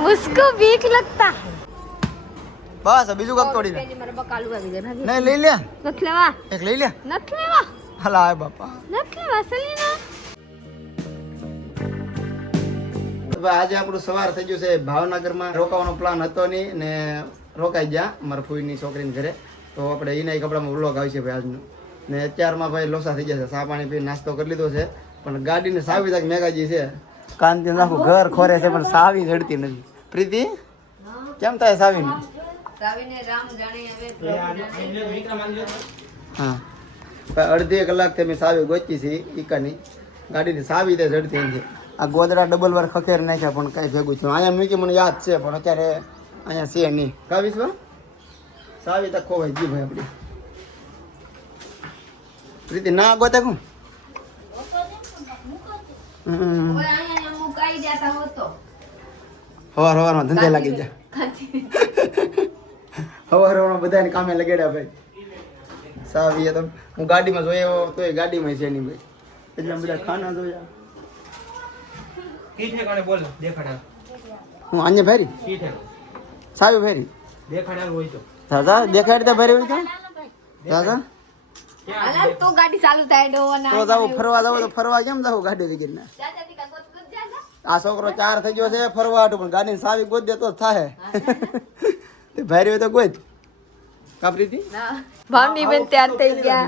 मुझको बीक लगता है બસ બીજું કક તોડી પેલી મારા બકાલું આવી જાય ભાભી નહીં લઈ લે નથી લેવા એક લઈ લે નથી લેવા હલા આય બાપા નથી લેવા સલીના આજે આપણું સવાર થઈ ગયું છે ભાવનગરમાં રોકાવાનો પ્લાન હતો નહીં ને રોકાઈ ગયા મારા ફૂઈની છોકરીને ઘરે તો આપણે એના કપડામાં વ્લોગ આવશે ભાઈ આજનું ને અત્યારમાં ભાઈ લોસા થઈ ગયા છે ચા પાણી પી નાસ્તો કરી લીધો છે પણ ગાડીને સાવી તક મેગાજી છે કાંતિ નાખું ઘર ખોરે છે પણ સાવી જડતી નથી પ્રીતિ કેમ થાય સાવીને સાવીને રામ જાણે હવે હા અડધી કલાકથી મેં સાવી ગોચી છે ઈકાની ગાડીની સાવી તે જડતી નથી આ ગોદડા ડબલ વાર ખખેર નાખ્યા પણ કઈ ભેગું થયું અહીંયા મૂકી મને યાદ છે પણ અત્યારે અહીંયા છે નહીં કા વિશ્વા સાવી તક ખોવાઈ ગઈ ભાઈ આપણી પ્રીતિ ના ગોતે કોણ હવાર હવારમાં ધંધે લાગી જા હવાર હવારમાં બધાને કામે લગાડ્યા ભાઈ સાવી તો હું ગાડીમાં જોયો તો એ ગાડીમાં છે નહીં ભાઈ એટલે બધા ખાના જોયા કીઠે કાણે બોલ દેખાડા હું અન્ય ફેરી કીઠે સાવી ફેરી દેખાડા હોય તો દાદા દેખાડી દે ફેરી હોય તો દાદા અલા તો ગાડી ચાલુ થાય ડોના તો જાવ ફરવા જાવ તો ફરવા કેમ જાવ ગાડી લઈને આ છોકરો 4 થઈ ગયો છે ફરવા હાટું પણ ગાડીની સાવી ગોદ દે તો જ થાય તે ફેરી હોય તો ગોદ કાપરીતી ભાવની બેન તૈયાર થઈ ગયા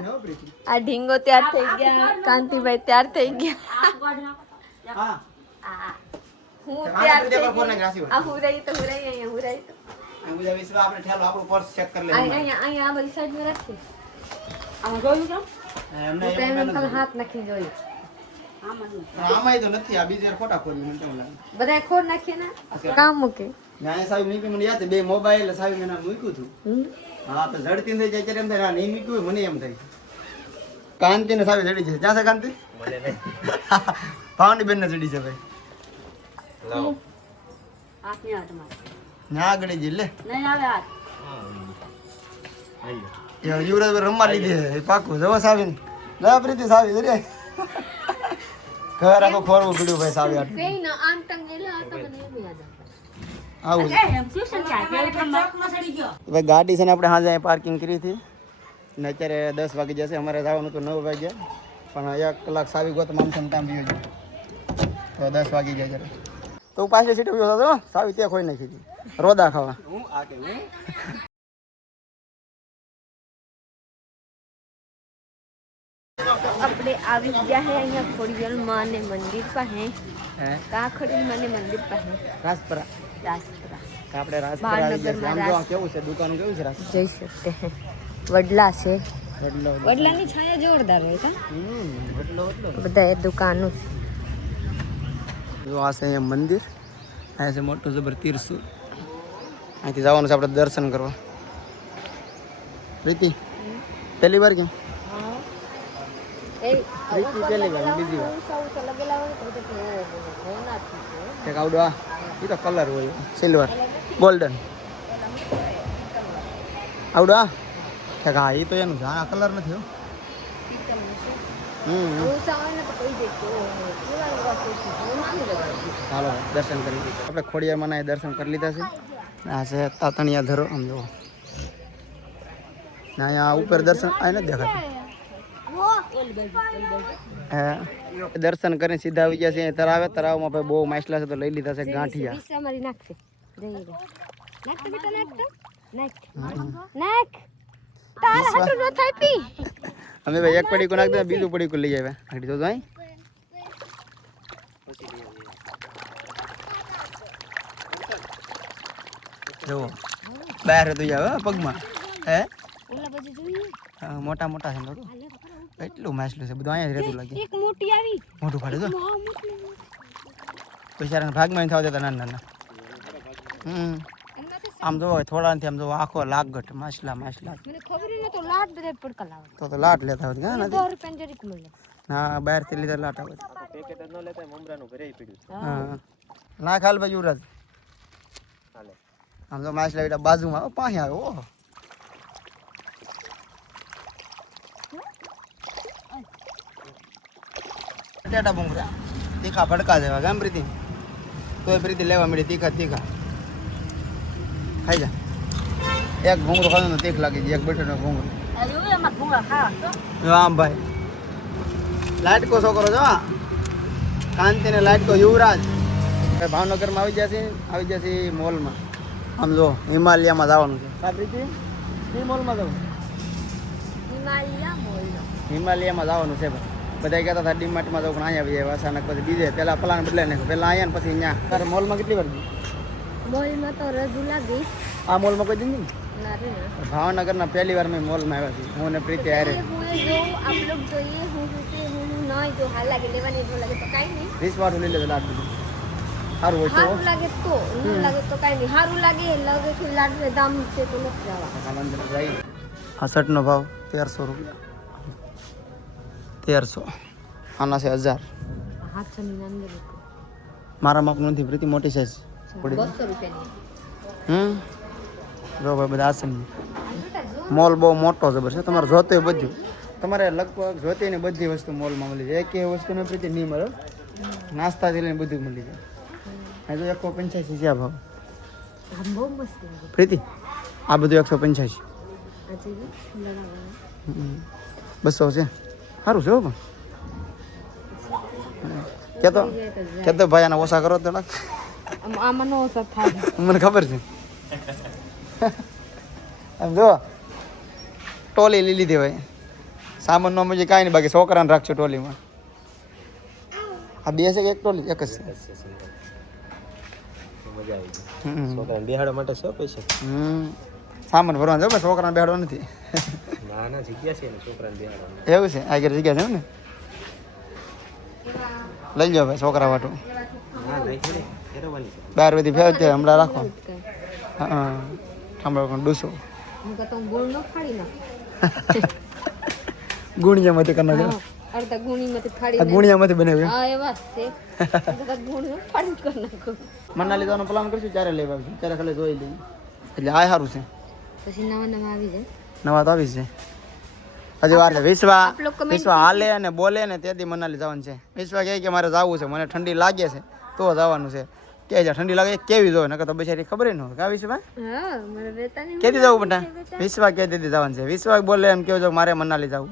આ ઢીંગો તૈયાર થઈ ગયા કાંતિભાઈ તૈયાર થઈ ગયા હા હું તૈયાર થઈ ગઈ આ હું રહી તો અહીંયા હું રહી તો આ બધા વિશ્વા આપણે ઠેલો આપણું પર્સ ચેક કરી લે અહીંયા આ બધી સાઈડમાં રાખી આમાં જોયું કેમ એમને પેન અંકલ હાથ નાખી જોયું આમાંય તો નથી આ બીજે ખોટા ખોલી મને કેમ લાગે બધા ખોડ નાખીએ ને કામ મૂકે ન્યાય સાવી મૂકી મને યાદ છે બે મોબાઈલ સાવી મેં મૂક્યું હતું હા તો ઝડતી થઈ જાય ત્યારે એમ થાય નહીં મૂક્યું મને એમ થાય કાંતિ ને સાવી જડી છે ક્યાં છે કાંતિ મને નહીં ભાવની બેન ને જડી છે ભાઈ લાવો હાથ નહીં આવે તમારે ના આગળ જઈ લે નહીં આવે હાથ યુવરાજ રમવા લીધી પાકું જવો સાવી લા પ્રીતિ સાવી જરી ઘર આખો ખોરવું પડ્યું ભાઈ સાવી આટલું કઈ ના આમ ટંગેલા હતા મને એમ યાદ આવું ભાઈ ગાડી છે ને આપણે હાજે પાર્કિંગ કરી હતી ને અત્યારે 10 વાગી જશે અમારે જવાનું તો 9 વાગ્યા પણ 1 કલાક સાવી ગો તો મામસમ ટાઈમ ગયો તો 10 વાગી જાય ત્યારે તો હું પાછળ સીટ ઉભો હતો સાવી ત્યાં ખોઈ નાખી હતી રોદા ખાવા હું આ કે હું આપણે આવી ગયા હે અહીંયા ખોડિયાર માને મંદિર પાસે હે કા ખોડિયાર માને મંદિર પાસે રાજપરા રાસ્તા આપણે રાજપરા આવી ગયા છે. આમ જો કેવું છે દુકાન કેવું છે રાસ્તા જઈ શકતે હે વડલા છે વડલો વડલાની છાયા જોરદાર હોય કા વડલો બધા એ દુકાનો જો આ છે અહીંયા મંદિર આ છે મોટું જબર તીરસુલ અહીંથી જવાનું છે આપણે દર્શન કરવા પ્રીતિ પહેલી વાર કેમ પ્રીતિ પહેલી વાર બીજી વાર એક આવડો આ એ તો કલર હોય સિલ્વર ગોલ્ડન આવડો આ હા એ તો એનું આ કલર નથી હો ચાલો દર્શન કરી આપણે ખોડિયારમાં દર્શન કરી લીધા છે આ છે તાતણિયા ધરો આમ જુઓ અહીંયા ઉપર દર્શન આ નથી દેખાતું દર્શન કરીને સીધા આવી ગયા છે તરાવે તરાવમાં ભાઈ બહુ માછલા છે તો લઈ લીધા છે ગાંઠિયા અમે ભાઈ એક પડીકું નાખી દે બીજું પડીકું લઈ આવ્યા આડી તો જાય જો બહાર તો જાવ પગમાં હે મોટા મોટા છે લોકો એટલું માછલું છે બધું અહીંયા જ રહેતું લાગે એક મોટી આવી મોટું ફાડે તો બિચારાને ભાગમાં થવા દેતા નાના નાના આમ જોવો થોડાથી આમ જોવો આખો લાગટ માછલા માછલા મને ખબર ન તો લાટ બધે પડકા લાવે તો લાટ લેતા હોય ક્યાં નથી 10 રૂપિયા જરીક મળે હા બહાર થી લીધા લાટ આવે પેકેટ ન લેતા મમરાનું ઘરે પડ્યું હા ના ખાલ ભાઈ યુવરાજ હાલે આમ તો માછલા બેટા બાજુમાં પાણી આવે ઓહો ટેટા બુંગરા તીખા ભડકા જેવા કેમ પ્રીતિ તોય પ્રીતિ લેવા મળી તીખા તીખા ખાઈ જા એક ઘૂંઘરું ખાધું ને તીખ લાગી જાય એક બટેટો ઘૂંઘરું આમ ભાઈ લાટકો છોકરો જો કાંતિ ને લાટકો યુવરાજ ભાવનગરમાં આવી જશે મોલમાં આમ જો હિમાલયામાં જવાનું છે કા પ્રીતિ કઈ મોલમાં જવું હિમાલયામાં જવાનું છે ભાઈ બધા કહેતા હતા ડીમાર્ટમાં જવું પણ અહીંયા આવી જાય અચાનક પછી બીજે પહેલા પ્લાન બદલાય નાખ્યો પહેલા અહીંયા ને પછી અહીંયા તારે મોલમાં કેટલી વાર મોલમાં તો રજૂ લાગી આ મોલમાં કોઈ દીધી ભાવનગરના પહેલી વાર મેં મોલમાં આવ્યા છું હું ને પ્રીતિ હારે आप लोग જોઈએ હું નહીં જો હાલ લાગે લેવાની ન લાગે તો કાઈ નહીં 20 વાળું લઈ લેજો લાડુ સારું હોય તો હારું લાગે તો ન લાગે તો કાઈ નહીં હારું લાગે કે લાડુ દામ છે તો નથી જવા અંદર જઈ આ શર્ટનો ભાવ 1300 રૂપિયા 1300 આના છે 1000 હાથ ની અંદર મારા માપનું નથી પ્રીતિ મોટી સાઈઝ પડી 200 રૂપિયાની જો ભાઈ બધા આસન મોલ બહુ મોટો જબર છે તમારે જોતોય બધું તમારે લગભગ જોતી ને બધી વસ્તુ મોલમાં મળી જાય એક વસ્તુ ને પ્રીતિ નહીં મળે નાસ્તાથી લઈને બધું મળી જાય આ તો 185 છે આ ભાવ બહુ મસ્ત લાગે પ્રીતિ આ બધું 185 200 છે સારું છે હો પણ કેતો ભાઈ આના ઓછા કરો તો આમાં નો ઓછા થાય મને ખબર છે આમ જો ટોલી લઈ લીધી ભાઈ સામાન નો મજે કાંઈ નહીં બાકી છોકરાને રાખજો ટોલીમાં આ બે છે કે એક ટોલી એક જ છે મજા આવી ગઈ છોકરાને બેહાડવા માટે શું પૈસા સામાન ભરવાનું છે બસ છોકરાને બેહાડવા નથી ના જગ્યા છે ને છોકરાને બેહાડવા એવું છે આગળ જગ્યા છે એમ ને લઈ જાઓ ભાઈ છોકરા વાટું ના નહીં ને ફેરવવાની છે 12 બધી ફેર છે હમણાં રાખો હા હમણાં પણ ડૂસો હું તો ગોળ નો ફાડી નાખ ગુણિયામાંથી કરી નાખો અડધા ગુણીમાંથી ફાડી આ ગુણિયામાંથી બનાવ્યું હા એ વાત છે અડધા ગુણ નો ફાડી કરી નાખો મનાલી જવાનો પ્લાન કરશું ત્યારે લેવા આવીશું ત્યારે ખાલી જોઈ લઈએ એટલે આ સારું છે પછી નવા આવી જાય નવા તો આવી છે હજી વાર છે વિશ્વા હાલે અને બોલે ને તેથી મનાલી જવાનું છે વિશ્વા કહે કે મારે જવું છે મને ઠંડી લાગે છે તો જવાનું છે કે ઠંડી લાગે કેવી જોવે નકર તો બિચારી ખબર ન હોય કા વિશ્વા હા મારે રહેતાની કેદી જવું બેટા વિશ્વા કે દીદી જવાનું છે વિશ્વા બોલે એમ કેવું મારે મનાલી જવું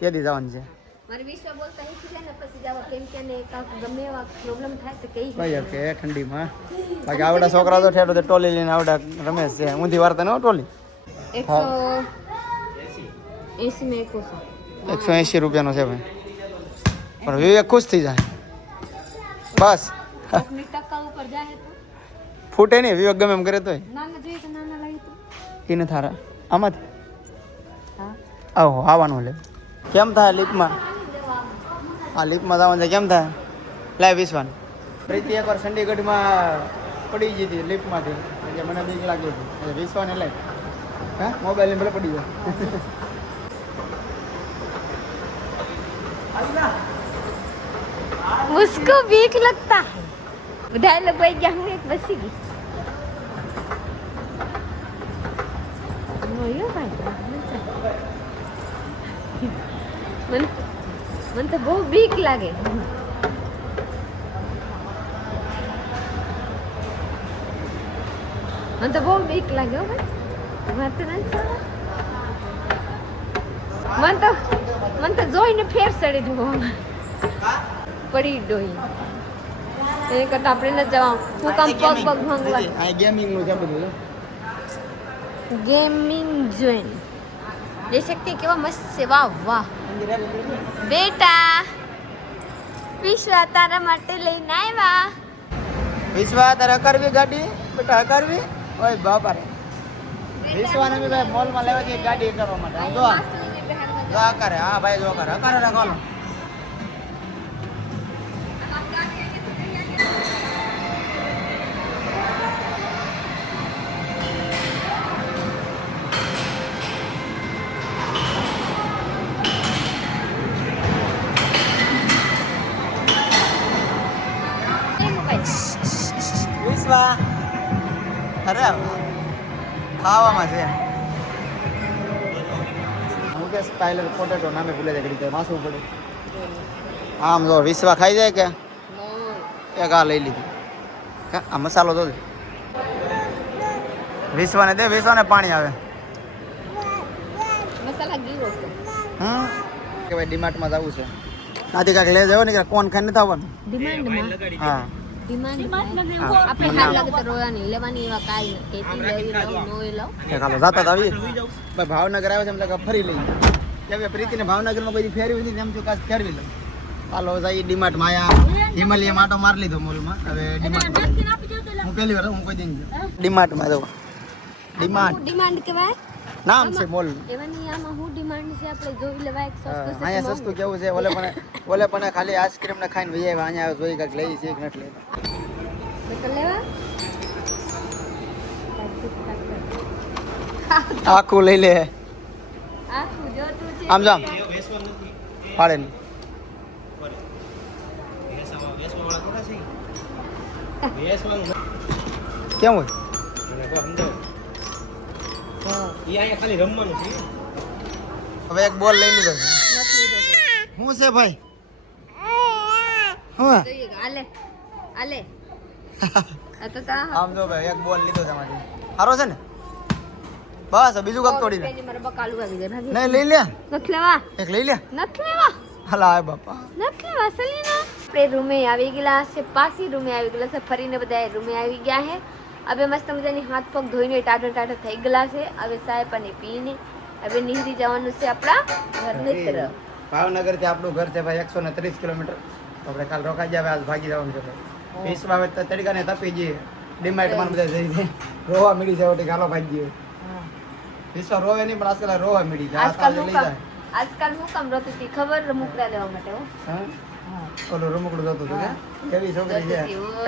કેદી જવાનું છે મારે વિશ્વા બોલતા શીખી જાય ને પછી જાવ કેમ કે ને કાંક ગમે એવા પ્રોબ્લેમ થાય તો કઈ ભાઈ કે ઠંડીમાં બાકી આવડા છોકરા તો ઠેઠો ટોલી લઈને આવડા રમેશ છે ઊંધી વાર્તા ન ટોલી 180 में 180 રૂપિયાનો છે ભાઈ પણ વિવેક ખુશ થઈ જાય બસ अपनी टक्का ऊपर जाए तो ફૂટે નહીં વિવેક ગમે એમ કરે તોય नाना જોઈએ તો નાના લાગે તો એને થારા આમાંથી હા આવો આવવાનું લે કેમ થાય લીપમાં હા લીપમાં જવાનું છે કેમ થાય લાય વિશ્વાન પ્રીતિ એકવાર ચંડીગઢમાં પડી ગઈ હતી લીપમાંથી એટલે મને બીક લાગી હતી વિશ્વાને લાય હા મોબાઈલ ને ભલે પડી જાય उसको बीक लगता બધા લોકો ગયા હું એક બસી ગઈ નોયો ભાઈ મને તો બહુ બીક લાગે મને તો બહુ બીક લાગે હો ભાઈ મને તો નથી સારા મને તો જોઈને ફેર ચડી જવું પડી ડોઈ એ કરતા આપણે ન જવા હું કામ પગ ભાંગવા આ ગેમિંગ નું છે બધું ગેમિંગ જોઈન દેખ શકते કેવા મસ્ત છે વાહ વાહ બેટા વિશ્વા તારા માટે લઈને આવ્યા વિશ્વા તારે કરવી ગાડી બેટા કરવી ઓય બાપા રે વિશ્વાને બી ભાઈ મોલમાં લેવા ગઈ ગાડી કરવા માટે જો જો કરે હા ભાઈ જો કરે કરે રાખો વિશ્વા અરે ખાવામાં છે હું કે સ્પાઇલર પોટેટો નામે ભૂલે જાય ઘડી માસું પડે આમ જો વિશ્વા ખાઈ જાય કે એક આ લઈ લીધી આ મસાલો તો વિશ્વાને દે, વિશ્વાને પાણી આવે. મસાલા ગીરો છે. કે ભાઈ ડીમાર્ટમાં જવું છે. આથી કાંઈક લઈ જાવ ને કે કોણ ખાઈને નથી આવવાનું. ડિમાન્ડમાં હા આપણે હાર લાગે તો રોવાની લેવાની એવા કાંઈ નથી. કેતી લેવી લઉં નોય લઉં. ચાલો જાતા તો આવીએ. ભાઈ ભાવનગર આવે છે એમ કે ફરી લઈએ. કેમ કે પ્રીતિને ભાવનગરમાં કોઈ ફેરવી નથી એમ તો કાંઈ ફેરવી લઉં. ચાલો જઈએ ડીમાર્ટમાં. આયા હિમાલય માટો મારી લીધો મોલમાં. હવે ડીમાર્ટ હું પહેલી વાર હું કોઈ દિન ડીમાર્ટમાં જાઉં. ડિમાન્ડ કહેવાય નામ છે મોલ. એવાની આમાં હું ડિમાન્ડ છે આપણે જોઈ લેવાય એક સસ્તું છે. અહીંયા સસ્તું કેવું છે. ઓલે પણ ખાલી આઈસ્ક્રીમ ને ખાઈને વહી આવ્યા. અહીંયા જોઈ કાંઈક લઈ છે કે નથી લેતા. તો લેવા આખું લઈ લે. આખું જોતું છે. આમ જામ પાડે નહીં. કેમ હોય ખાલી રમવાનું છે. હવે એક બોલ લઈ લીધો છે. શું છે ભાઈ? હા જોઈએ હાલે હાલે આ તો તા આમ જો ભાઈ એક બોલ લીધો છે અમારી. સારો છે ને? બસ બીજું કાંક તોડી દે. મારે બકાલું આવી જાય ભાગી. નહીં લઈ લે. નથી લેવા એક લઈ લે. નથી લેવા હાલા આય બાપા. નથી લેવા સલીના. આપણે રૂમે આવી ગયેલા છે. પાછી રૂમે આવી ગયેલા છે. ફરીને બધા રૂમે આવી ગયા છે. હવે મસ્ત મજાની હાથ પગ ધોઈને ટાટા થઈ ગયેલા છે. હવે સાહેબ પાણી પીને હવે નીકળી જવાનું છે આપણા ઘરની તરફ. ભાવનગર થી આપણું ઘર છે ભાઈ 130 કિલોમીટર. આપણે કાલ રોકાઈ જાય. આજ ભાગી જવાનું છે ભાઈ. વિશ્વા હવે તડકાને તપી જઈએ. ડીમાર્ટમાં બધા જઈ જાય રોવા મળી જાય. ઓટી ગાલો ભાગી ગયો. વિશ્વા રોવે નહીં પણ આજકાલ રોવા મળી જાય. આજકાલ હું કામ રોતી હતી ખબર રમકડા લેવા માટે હો. ઓલું રમકડું જોતું હતું કે કેવી છોકરી છે.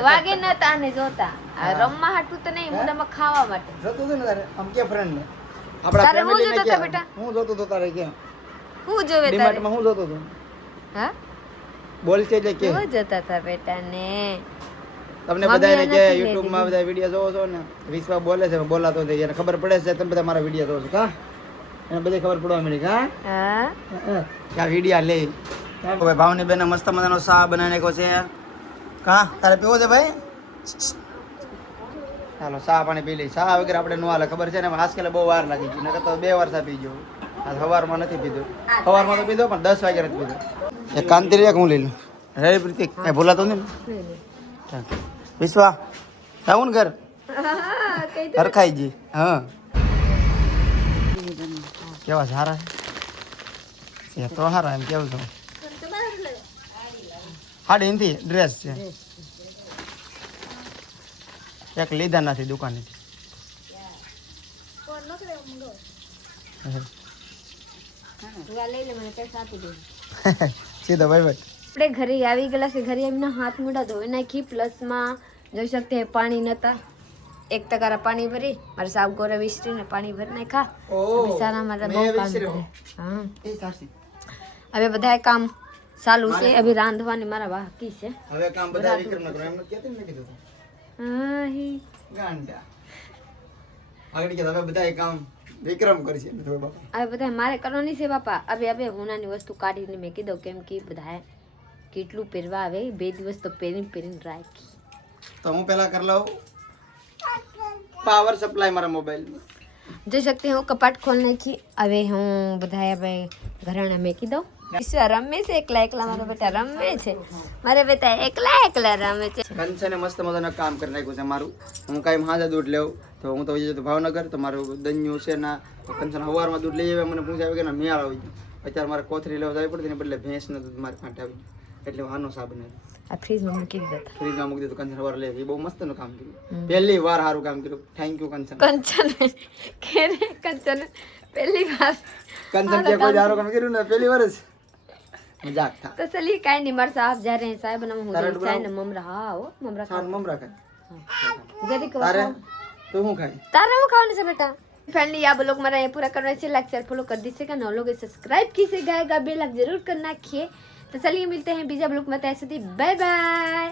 વાગે નતા ને જોતા આ રમવા હાટું તો નહીં મુંડામાં ખાવા માટે જોતું હતું ને તારે આમ કે ફ્રેન્ડ ને આપણા તારે હું ફેમિલી ને જોતો કે બેટા? હું જોતું તો તારે કે હું જોવે તારે ડીમાર્ટમાં હું જોતું હતું હા બોલ છે એટલે કે હું જોતા હતા બેટા ને તમને બધાને કે YouTube માં બધા વિડિયો જોવો છો ને વિશ્વા બોલે છે બોલાતો નથી એને ખબર પડે છે તમે બધા મારા વિડિયો જોવો છો કા એને બધી ખબર પડવા મળી કા હા કે વિડિયો લે ભાઈ ભાવની બેન મસ્ત મજાનો ચા બનાવીને નાખ્યો છે કા તારે પીવો છે ભાઈ ચાલો ચા પાણી પી લઈ ચા વગર આપણે નો હાલે ખબર છે ને આજકાલ બહુ વાર લાગી ગઈ નકર તો 2 વાર ચા પી ગયો આ સવારમાં નથી પીધો સવારમાં તો પીધો પણ 10 વાગે નથી પીધો એક કાંતિરી એક હું લઈ લઉં રે પ્રતિક એ ભૂલાતો નહીં વિશ્વા જાવું ને ઘર હરખાઈ જી હા કેવા સારા છે તો સારા એમ કેવું છું હાડી એનથી ડ્રેસ છે એક લીધા નથી દુકાનેથી સીધા ભાઈ ભાઈ આપણે ઘરે આવી ગયેલા છે. ઘરે એમના હાથ મોઢા ધોઈ નાખી. પ્લસમાં જોઈ શકતે પાણી નતા. 1 ટકારા પાણી ભરી મારે સાવ ગોરે વિસરીને પાણી ભરી નાખ્યા. સારા મારા બહુ કામ કરે. હા હવે બધા કામ ચાલુ છે. હવે રાંધવાની મારા બાકી છે. હવે કામ બધા વિક્રમ ન કરો એમ કહેતી ને કીધું હા ગાંડા આગળ કે હવે બધા કામ વિક્રમ કરશે તો બાપા હવે બધા મારે કરવાની છે બાપા. હવે હોનાની વસ્તુ કાઢીને મેં કીધું કેમ કે બધા કેટલું પહેરવા આવે 2 દિવસ તો પહેરીને રાખી તો હું પહેલા કરી લઉં પાવર સપ્લાય મારા મોબાઈલમાં જોઈ શકતે હું કપાટ ખોલ નાખી. હવે હું બધા હવે ઘરાણા મેકી દઉં. વિશ્વા રમે છે એકલા મારો બેટા રમે છે. મારે બેટા એકલા રમે છે. કંચને મસ્ત મજાનું કામ કરી નાખ્યું છે મારું. હું કાંઈ હાજર દૂધ લેવું તો હું તો જતો ભાવનગર તો મારું દન્યું છે ના કંચન સવારમાં દૂધ લઈ આવે મને પૂછાવે કે ના મેળ આવી ગયું. અત્યારે મારે કોથરી લેવા જવી પડતી ને બદલે ભેંસનું દૂધ મારે માટે આવી એટલે આનો સાબ ને આ ફ્રીજમાં મૂકી દીધા હતા. ફ્રીજમાં મૂકી દીધું કંચન સવાર લે એ બહુ મસ્તનું કામ કર્યું. પહેલી વાર સારું કામ કર્યું. થેન્ક યુ કંચન. કંચન પહેલી વાર કંચન કે કોઈ સારું કામ કર્યું ને પહેલી વાર જ મજાક થા तो चलिए काई नहीं मर साहब जा रहे हैं साहब बना हूं चाय न ममरा हां वो ममरा સાર મમરા ખાય जल्दी करो તારે તું શું ખાય तारा वो खाने से बेटा फैमिली आप लोग मेरा ये पूरा करना चाहिए लाइक शेयर फॉलो कर दीजिएगा ना लोग सब्सक्राइब कीजिएगा बेल जरूर करना रखिए तो चलिए मिलते हैं बीजा ब्लॉग में तैसे बाय बाय.